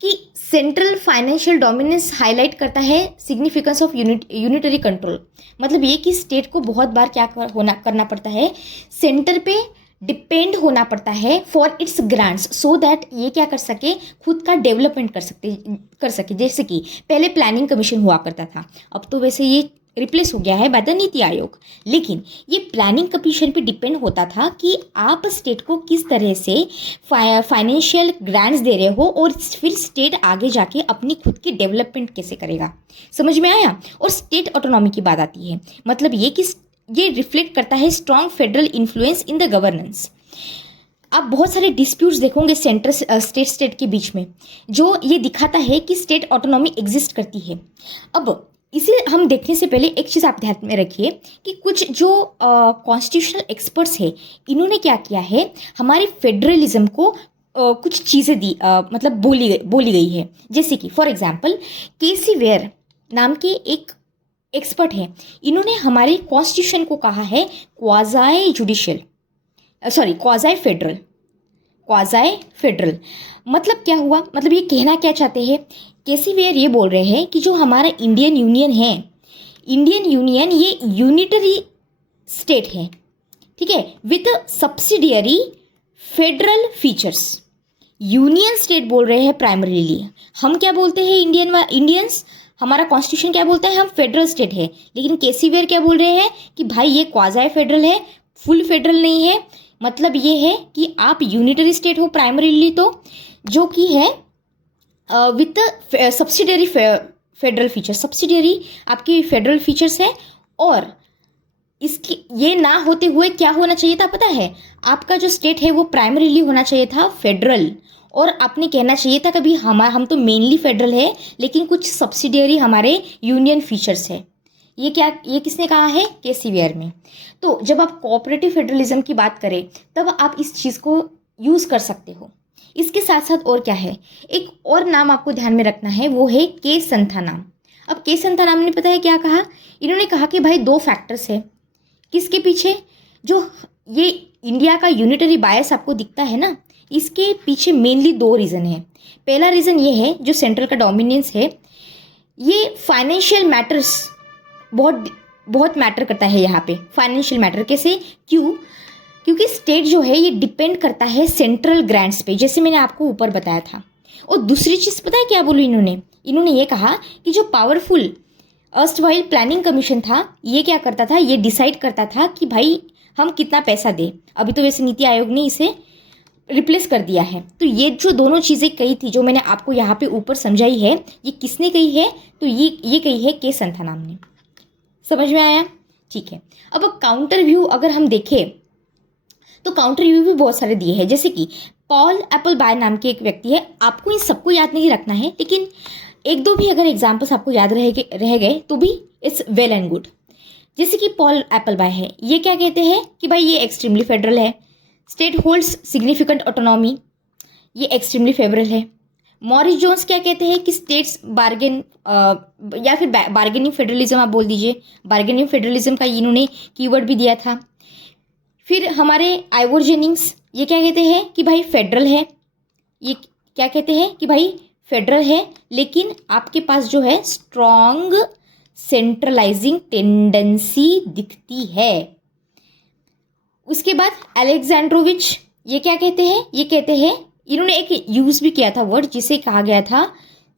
कि सेंट्रल फाइनेंशियल डोमिनेंस हाईलाइट करता है सिग्निफिकेंस ऑफ यूनिटरी कंट्रोल। मतलब ये कि स्टेट को बहुत बार क्या करना पड़ता है, सेंटर पे डिपेंड होना पड़ता है for its grants, so that ये क्या कर सके, खुद का डेवलपमेंट कर सके। जैसे कि पहले प्लानिंग कमीशन हुआ करता था, अब तो वैसे ये रिप्लेस हो गया है बाय द नीति आयोग। लेकिन ये प्लानिंग कमीशन पे डिपेंड होता था कि आप स्टेट को किस तरह से फाइनेंशियल ग्रांट्स दे रहे हो और फिर स्टेट आगे जाके अपनी खुद की डेवलपमेंट कैसे करेगा। समझ में आया। और स्टेट ऑटोनॉमी की बात आती है, मतलब ये कि ये रिफ्लेक्ट करता है strong federal influence in the governance. आप बहुत सारे डिस्प्यूट्स देखोगे सेंटर स्टेट के बीच में, जो ये दिखाता है कि स्टेट ऑटोनॉमी एग्जिस्ट करती है। अब इसे हम देखने से पहले एक चीज़ आप ध्यान में रखिए कि कुछ जो कॉन्स्टिट्यूशनल एक्सपर्ट्स हैं इन्होंने क्या किया है, हमारे फेडरलिज्म को कुछ चीज़ें दी, मतलब बोली गई है। जैसे कि फॉर एग्जांपल केसी वेयर नाम के एक एक्सपर्ट हैं, इन्होंने हमारे कॉन्स्टिट्यूशन को कहा है क्वाज़ाई फेडरल। मतलब क्या हुआ, मतलब ये कहना क्या चाहते हैं, केसी वेयर ये बोल रहे हैं कि जो हमारा इंडियन यूनियन ये यूनिटरी स्टेट है, ठीक है, with subsidiary federal features. Union state बोल रहे हैं प्राइमरीली। हम क्या बोलते हैं इंडियंस, हमारा कॉन्स्टिट्यूशन क्या बोलता है, हम फेडरल स्टेट है, लेकिन केसीवेयर क्या बोल रहे हैं कि भाई ये क्वाज़ाई फेडरल है, फुल फेडरल नहीं है। मतलब ये है कि आप यूनिटरी स्टेट हो प्राइमरीली, तो जो कि है with subsidiary federal feature, subsidiary आपकी फेडरल फीचर्स है। और इसकी ये ना होते हुए क्या होना चाहिए था पता है, आपका जो स्टेट है वो प्राइमरीली होना चाहिए था फेडरल, और आपने कहना चाहिए था कभी हम तो मेनली फेडरल है लेकिन कुछ सब्सिडियरी हमारे यूनियन फीचर्स है। ये किसने कहा है, केसीवेयर में। तो जब आप कोऑपरेटिव फेडरलिज्म की बात करें तब आप इस चीज़ को यूज़ कर सकते हो। इसके साथ साथ और क्या है, एक और नाम आपको ध्यान में रखना है, वो है के संथानाम। अब के संथानाम ने पता है क्या कहा, इन्होंने कहा कि भाई दो फैक्टर्स है किसके पीछे, जो ये इंडिया का यूनिटरी बायस आपको दिखता है ना, इसके पीछे मेनली दो रीज़न है। पहला रीज़न ये है जो सेंट्रल का डोमिनेंस है, ये फाइनेंशियल मैटर्स बहुत मैटर करता है यहाँ पे। फाइनेंशियल मैटर कैसे, क्योंकि स्टेट जो है ये डिपेंड करता है सेंट्रल ग्रांट्स पे, जैसे मैंने आपको ऊपर बताया था। और दूसरी चीज़ पता है क्या बोली इन्होंने ये कहा कि जो पावरफुल अर्स्टवाइल प्लानिंग कमीशन था, ये क्या करता था, ये डिसाइड करता था कि भाई हम कितना पैसा दें। अभी तो वैसे नीति आयोग ने इसे रिप्लेस कर दिया है। तो ये जो दोनों चीज़ें कही थी जो मैंने आपको यहाँ पे ऊपर समझाई है, ये किसने कही है, तो ये कही है के संथानाम ने। समझ में आया, ठीक है। अब काउंटर व्यू अगर हम देखें तो काउंटर व्यू भी बहुत सारे दिए हैं, जैसे कि पॉल एप्पलबाय नाम के एक व्यक्ति है। आपको इन सबको याद नहीं रखना है, लेकिन एक दो भी अगर एग्जाम्पल्स आपको याद रह गए तो भी इट्स वेल एंड गुड। जैसे कि पॉल एप्पलबाय है, ये क्या कहते हैं कि भाई ये एक्सट्रीमली फेडरल है, स्टेट होल्ड्स सिग्निफिकेंट ऑटोनॉमी, ये एक्सट्रीमली फेवरल है। मॉरिस जोन्स क्या कहते हैं कि स्टेट्स बार्गेन या फिर बार्गेनिंग फेडरलिज्म आप बोल दीजिए, बार्गेनिंग फेडरलिज्म का इन्होंने कीवर्ड भी दिया था। फिर हमारे आइवोर जेनिंग्स ये क्या कहते हैं कि भाई फेडरल है, ये क्या कहते हैं कि भाई फेडरल है लेकिन आपके पास जो है स्ट्रॉन्ग सेंट्रलाइजिंग टेंडेंसी दिखती है। उसके बाद अलेक्जेंड्रोविच ये क्या कहते हैं, ये कहते हैं, इन्होंने एक यूज़ भी किया था वर्ड जिसे कहा गया था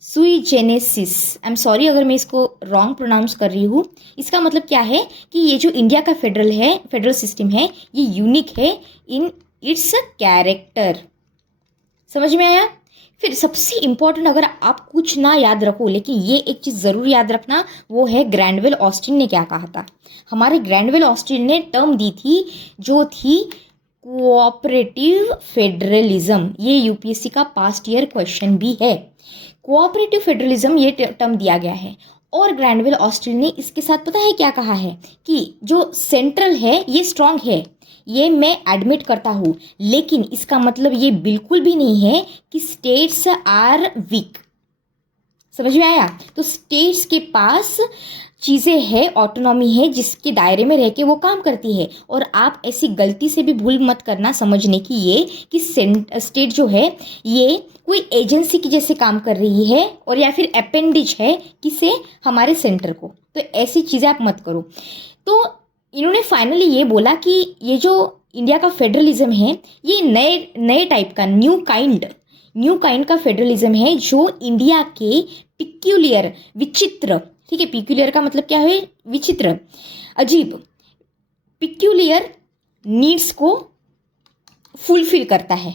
सुई जेनेसिस। आई एम सॉरी अगर मैं इसको रॉन्ग प्रोनाउंस कर रही हूँ। इसका मतलब क्या है कि ये जो इंडिया का फेडरल सिस्टम है ये यूनिक है इन इट्स कैरेक्टर। समझ में आया। फिर सबसे इम्पॉर्टेंट अगर आप कुछ ना याद रखो लेकिन ये एक चीज़ ज़रूर याद रखना, वो है ग्रैंडवेल ऑस्टिन ने क्या कहा था। हमारे ग्रैंडवेल ऑस्टिन ने टर्म दी थी जो थी कोऑपरेटिव फेडरलिज्म। ये यूपीएससी का पास्ट ईयर क्वेश्चन भी है। कोऑपरेटिव फेडरलिज्म ये टर्म दिया गया है। और ग्रैंडवेल ऑस्टिन ने इसके साथ पता है क्या कहा है कि जो सेंट्रल है ये स्ट्रांग है, ये मैं एडमिट करता हूँ, लेकिन इसका मतलब ये बिल्कुल भी नहीं है कि स्टेट्स आर वीक। समझ में आया। तो स्टेट्स के पास चीज़ें हैं, ऑटोनॉमी है जिसके दायरे में रह के वो काम करती है। और आप ऐसी गलती से भी भूल मत करना समझने की ये कि स्टेट जो है ये कोई एजेंसी की जैसे काम कर रही है और या फिर अपेंडिज है किसे, हमारे सेंटर को। तो ऐसी चीज़ें आप मत करो। तो इन्होंने फाइनली ये बोला कि ये जो इंडिया का फेडरलिज्म है ये नए टाइप का न्यू काइंड का फेडरलिज्म है जो इंडिया के पिक्यूलियर विचित्र, ठीक है, पिक्यूलियर का मतलब क्या है, विचित्र, अजीब, पिक्यूलियर नीड्स को फुलफिल करता है।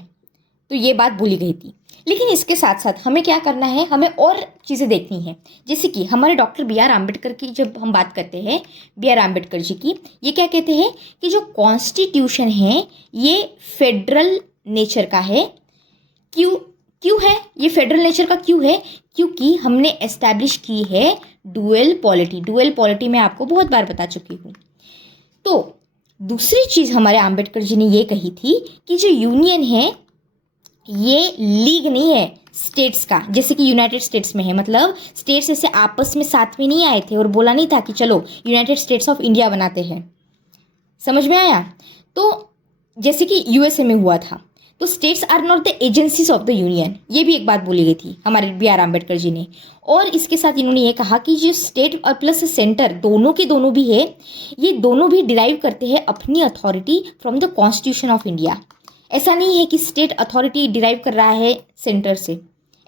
तो ये बात बोली गई थी। लेकिन इसके साथ साथ हमें क्या करना है, हमें और चीज़ें देखनी है। जैसे कि हमारे डॉक्टर बी आर अम्बेडकर की जब हम बात करते हैं, बी आर अम्बेडकर जी की, ये क्या कहते हैं कि जो कॉन्स्टिट्यूशन है ये फेडरल नेचर का है। क्यों है ये फेडरल नेचर का, क्यों है, क्योंकि हमने एस्टैब्लिश की है डुअल पॉलिटी मैं आपको बहुत बार बता चुकी हूँ। तो दूसरी चीज़ हमारे अम्बेडकर जी ने ये कही थी कि जो यूनियन है ये लीग नहीं है स्टेट्स का, जैसे कि यूनाइटेड स्टेट्स में है। मतलब स्टेट्स ऐसे आपस में साथ में नहीं आए थे और बोला नहीं था कि चलो यूनाइटेड स्टेट्स ऑफ इंडिया बनाते हैं। समझ में आया। तो जैसे कि यूएसए में हुआ था। तो states are not the agencies of the union, ये भी एक बात बोली गई थी हमारे बी आर अम्बेडकर जी ने। और इसके साथ इन्होंने ये कहा कि जो स्टेट और प्लस सेंटर दोनों के दोनों भी है, ये दोनों भी डिराइव करते हैं अपनी authority from the constitution of India. ऐसा नहीं है कि स्टेट अथॉरिटी डिराइव कर रहा है सेंटर से,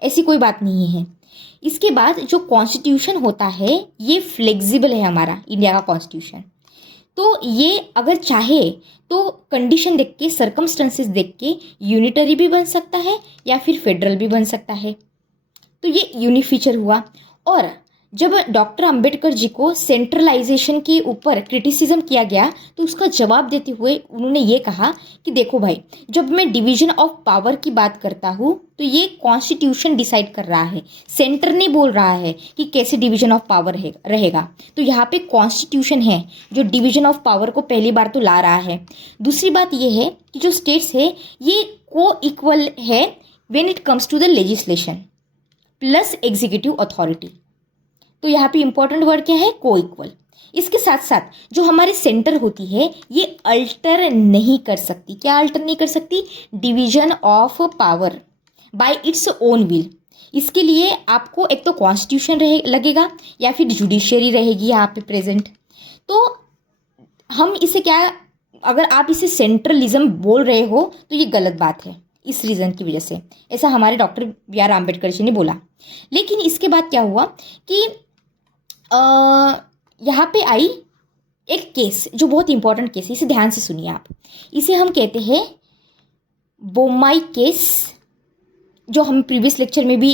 ऐसी कोई बात नहीं है। इसके बाद जो कॉन्स्टिट्यूशन होता है ये फ्लेक्सिबल है हमारा इंडिया का कॉन्स्टिट्यूशन। तो ये अगर चाहे तो कंडीशन देख के, सर्कमस्टेंसेस देख के यूनिटरी भी बन सकता है या फिर फेडरल भी बन सकता है। तो ये यूनिक फीचर हुआ। और जब डॉक्टर अंबेडकर जी को सेंट्रलाइजेशन के ऊपर क्रिटिसिज्म किया गया तो उसका जवाब देते हुए उन्होंने ये कहा कि देखो भाई, जब मैं डिवीजन ऑफ पावर की बात करता हूँ तो ये कॉन्स्टिट्यूशन डिसाइड कर रहा है, सेंटर नहीं बोल रहा है कि कैसे डिवीजन ऑफ पावर रहेगा। तो यहाँ पे कॉन्स्टिट्यूशन है जो डिवीजन ऑफ पावर को पहली बार तो ला रहा है। दूसरी बात ये है कि जो स्टेट्स है ये को इक्वल है when it comes to the legislation plus executive authority. तो यहाँ पे इंपॉर्टेंट वर्ड क्या है? को इक्वल। इसके साथ साथ जो हमारे सेंटर होती है ये अल्टर नहीं कर सकती। क्या अल्टर नहीं कर सकती? Division of power bye its own will. इसके लिए आपको एक तो कॉन्स्टिट्यूशन लगेगा या फिर जुडिशियरी रहेगी यहाँ पे प्रेजेंट। तो हम इसे क्या, अगर आप इसे सेंट्रलिज्म बोल रहे हो तो ये गलत बात है इस रीज़न की वजह से, ऐसा हमारे doctor B are Ambedkar ji ने बोला। लेकिन इसके बाद क्या हुआ कि यहाँ पे आई एक केस जो बहुत इंपॉर्टेंट केस है, इसे ध्यान से सुनिए आप। इसे हम कहते हैं बोमाई केस, जो हम प्रीवियस लेक्चर में भी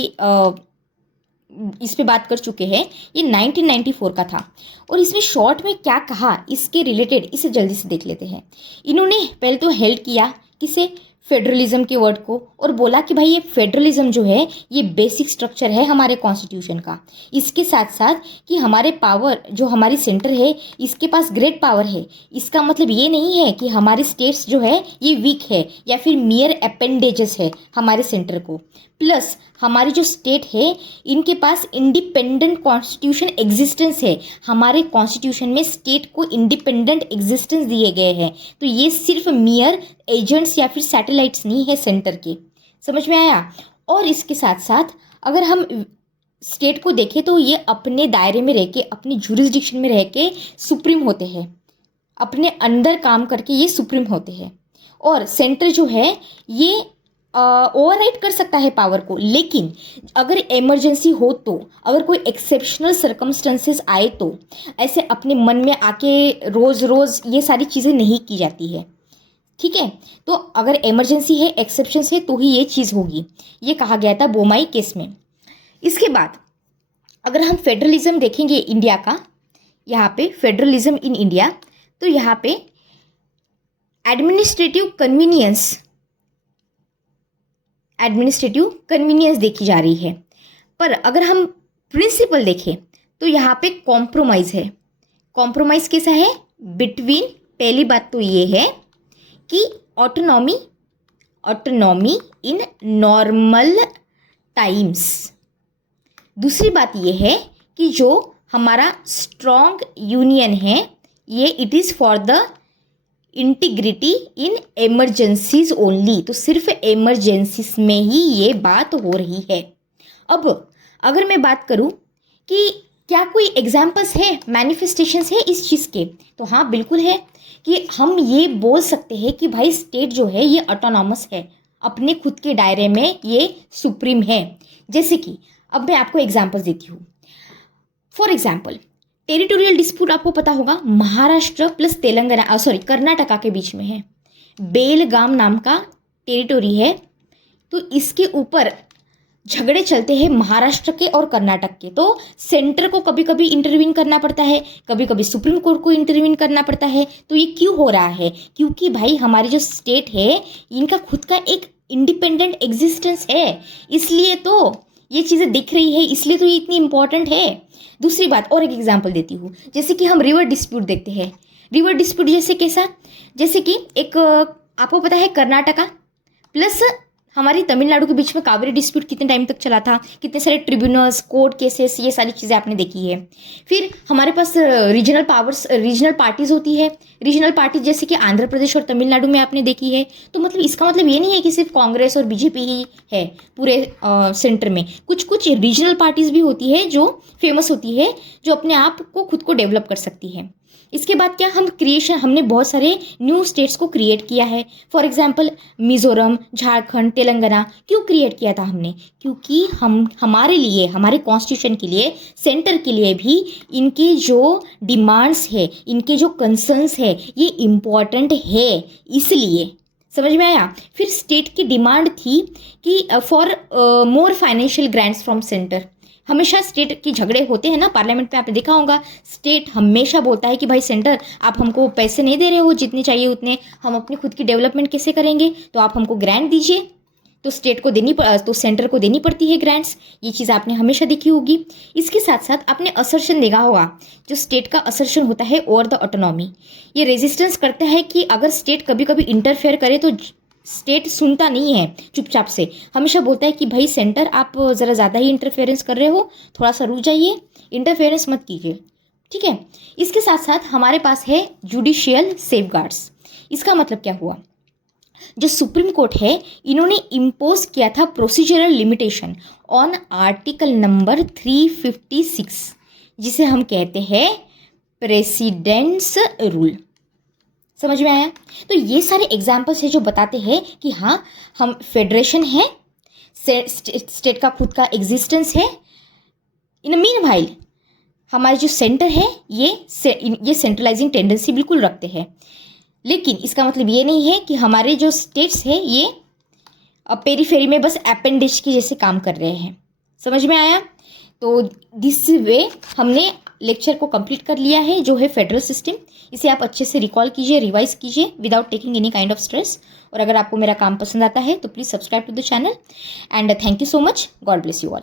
इस पे बात कर चुके हैं। ये 1994 का था और इसमें शॉर्ट में क्या कहा इसके रिलेटेड इसे जल्दी से देख लेते हैं। इन्होंने पहले तो हेल्प किया किसे? फेडरलिज्म के वर्ड को, और बोला कि भाई ये फेडरलिज्म जो है ये बेसिक स्ट्रक्चर है हमारे कॉन्स्टिट्यूशन का। इसके साथ साथ कि हमारे पावर जो हमारी सेंटर है इसके पास ग्रेट पावर है। इसका मतलब ये नहीं है कि हमारे स्टेट्स जो है ये वीक है या फिर मियर अपेंडेजेस है हमारे सेंटर को। प्लस हमारी जो स्टेट है इनके पास इंडिपेंडेंट कॉन्स्टिट्यूशन एग्जिस्टेंस है। हमारे कॉन्स्टिट्यूशन में स्टेट को इंडिपेंडेंट एग्जिस्टेंस दिए गए हैं। तो ये सिर्फ मियर एजेंट्स या फिर सैटेलाइट्स नहीं है सेंटर के। समझ में आया? और इसके साथ साथ अगर हम स्टेट को देखें तो ये अपने दायरे में रह के, अपने जुरिस्डिक्शन में रह के सुप्रीम होते हैं, अपने अंदर काम करके ये सुप्रीम होते हैं। और सेंटर जो है ये ओवरराइड कर सकता है पावर को, लेकिन अगर इमरजेंसी हो तो, अगर कोई एक्सेप्शनल सर्कमस्टेंसेस आए तो ऐसे अपने मन में आके रोज़ रोज़ ये सारी चीज़ें नहीं की जाती है। ठीक है, तो अगर इमरजेंसी है, एक्सेप्शंस है तो ही ये चीज़ होगी। ये कहा गया था बोमाई केस में। इसके बाद अगर हम फेडरलिज्म देखेंगे इंडिया का, यहाँ पे फेडरलिज्म इन इंडिया, तो यहाँ पे एडमिनिस्ट्रेटिव कन्वीनियंस देखी जा रही है। पर अगर हम प्रिंसिपल देखें तो यहाँ पे कॉम्प्रोमाइज़ है। कॉम्प्रोमाइज़ कैसा है? बिटवीन, पहली बात तो ये है कि ऑटोनॉमी इन नॉर्मल टाइम्स। दूसरी बात ये है कि जो हमारा स्ट्रॉन्ग यूनियन है ये it is for the integrity in emergencies only. तो सिर्फ एमरजेंसीज में ही ये बात हो रही है। अब अगर मैं बात करूं कि क्या कोई एग्जाम्पल्स है, मैनिफेस्टेशंस है इस चीज़ के, तो हाँ बिल्कुल है कि हम ये बोल सकते हैं कि भाई स्टेट जो है ये ऑटोनॉमस है, अपने खुद के दायरे में ये सुप्रीम है। जैसे कि अब मैं आपको एग्जाम्पल्स देती हूँ। फॉर एग्जाम्पल टेरिटोरियल डिस्प्यूट आपको पता होगा, महाराष्ट्र प्लस तेलंगाना कर्नाटका के बीच में है। बेलगाम नाम का टेरिटोरी है, तो इसके ऊपर झगड़े चलते हैं महाराष्ट्र के और कर्नाटक के। तो सेंटर को कभी कभी इंटरवीन करना पड़ता है, कभी कभी सुप्रीम कोर्ट को इंटरवीन करना पड़ता है। तो ये क्यों हो रहा है? क्योंकि भाई हमारी जो स्टेट है इनका खुद का एक इंडिपेंडेंट एग्जिस्टेंस है, इसलिए तो ये चीज़ें दिख रही है, इसलिए तो ये इतनी इंपॉर्टेंट है। दूसरी बात और एक एग्जांपल देती हूँ, जैसे कि हम रिवर डिस्प्यूट देखते हैं। रिवर डिस्प्यूट जैसे कैसा? जैसे कि एक आपको पता है कर्नाटका प्लस हमारी तमिलनाडु के बीच में कावेरी डिस्प्यूट कितने टाइम तक चला था, कितने सारे ट्रिब्यूनल्स, कोर्ट केसेस, ये सारी चीज़ें आपने देखी है। फिर हमारे पास रीजनल पार्टीज होती है। रीजनल पार्टी जैसे कि आंध्र प्रदेश और तमिलनाडु में आपने देखी है। तो मतलब इसका मतलब ये नहीं है कि सिर्फ कांग्रेस और बीजेपी ही है पूरे सेंटर में। कुछ रीजनल पार्टीज भी होती है जो फेमस होती है, जो अपने आप को खुद को डेवलप कर सकती है। इसके बाद क्या, हमने बहुत सारे न्यू स्टेट्स को क्रिएट किया है। For example Mizoram, Jharkhand, Telangana. क्यों क्रिएट किया था हमने? क्योंकि हमारे लिए, हमारे कॉन्स्टिट्यूशन के लिए, सेंटर के लिए भी इनके जो डिमांड्स है, इनके जो कंसर्न्स है, ये इम्पॉर्टेंट है, इसलिए। समझ में आया? फिर स्टेट की डिमांड थी कि for more financial grants from centre. हमेशा स्टेट के झगड़े होते हैं ना, पार्लियामेंट में आपने देखा होगा, स्टेट हमेशा बोलता है कि भाई सेंटर आप हमको पैसे नहीं दे रहे हो जितने चाहिए उतने, हम अपनी खुद की डेवलपमेंट कैसे करेंगे, तो आप हमको ग्रांट दीजिए। तो सेंटर को देनी पड़ती है ग्रांट्स। ये चीज़ आपने हमेशा देखी होगी। इसके साथ साथ आपने असर्शन देखा होगा, जो स्टेट का असर्शन होता है ओवर द ऑटोनॉमी। ये रेजिस्टेंस करता है कि अगर स्टेट कभी कभी इंटरफेयर करे तो स्टेट सुनता नहीं है, चुपचाप से हमेशा बोलता है कि भाई सेंटर आप ज़रा ज़्यादा ही इंटरफेरेंस कर रहे हो, थोड़ा सा रुक जाइए, इंटरफेरेंस मत कीजिए। ठीक है। इसके साथ साथ हमारे पास है जुडिशियल सेफगार्ड्स। इसका मतलब क्या हुआ? जो सुप्रीम कोर्ट है, इन्होंने इम्पोज किया था procedural limitation on article number 356, जिसे हम कहते हैं प्रेसिडेंट्स रूल। समझ में आया? तो ये सारे एग्जाम्पल्स है जो बताते हैं कि हाँ, हम फेडरेशन है, स्टेट का खुद का एग्जिस्टेंस है। इन मीन वाइल हमारे जो सेंटर है ये सेंट्रलाइजिंग टेंडेंसी बिल्कुल रखते हैं, लेकिन इसका मतलब ये नहीं है कि हमारे जो स्टेट्स है ये पेरीफेरी में बस अपेंडिज के जैसे काम कर रहे हैं। समझ में आया? तो दिस वे हमने लेक्चर को कंप्लीट कर लिया है, जो है फेडरल सिस्टम। इसे आप अच्छे से रिकॉल कीजिए, रिवाइज कीजिए without taking any kind of stress. और अगर आपको मेरा काम पसंद आता है तो please subscribe to the channel and thank you so much. God bless you all.